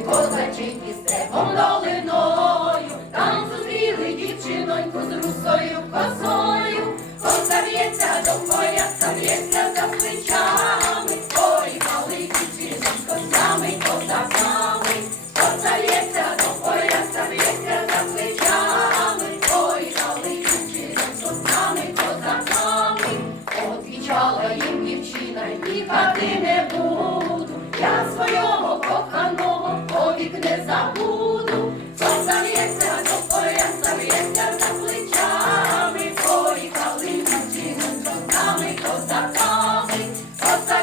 козаченьки степом долиною, там зустріли дівчиноньку з русою косою, коса в'ється до пояса, в'ється за плечами, ой, поїхали дівчинонько з нами козаками, коса в'ється до пояса, в'ється за плечами, ой, поїхали дівчинонько з нами козаками, Отвічала їм дівчина, їхати не буду, забуду, коса до пояса, в'ється за плечами, поїхали дівчина з козаками, коса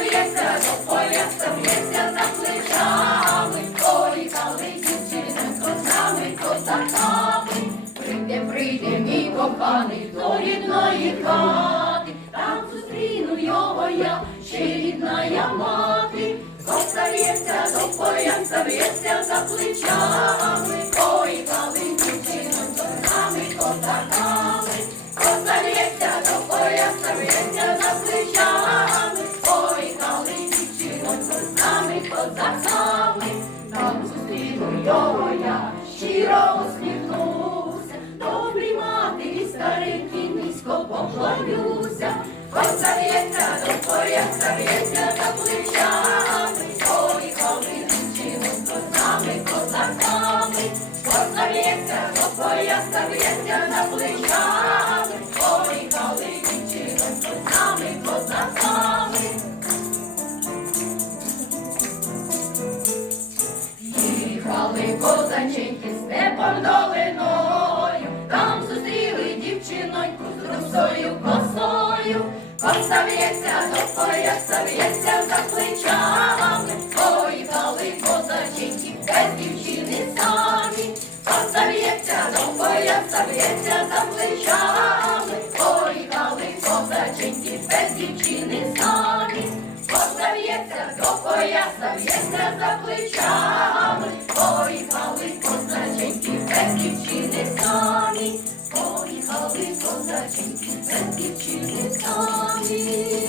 до пояса, в'ється за плечами, поїхали дівчина з нами козаками, прийде, прийде мій коханий до рідної хати, там зустріну його я, ще рідна я мати, в'ється до пояса, в'ється за плечами, дівчино з нами козаками, коса в'ється до пояса, в'ється за плечами, дівчино з нами козаками, там зустріну його я, щиро усміхнуся, добрій матері старенькій низько поклонюся, коса в'ється до пояса, в'ється пояса, в'ється за плечами, поїхали дівчино з нами. Козаками. Їхали козаченьки степом долиною, там зустріли дівчиноньку з русою косою, коса в'ється до пояса, в'ється за плечами, в'ється за плечами, поїхали козаченьки без дівчини самі. Коса в'ється до пояса, в'ється за плечами, поїхали козаченьки без дівчини самі, поїхали козаченьки без дівчини самі.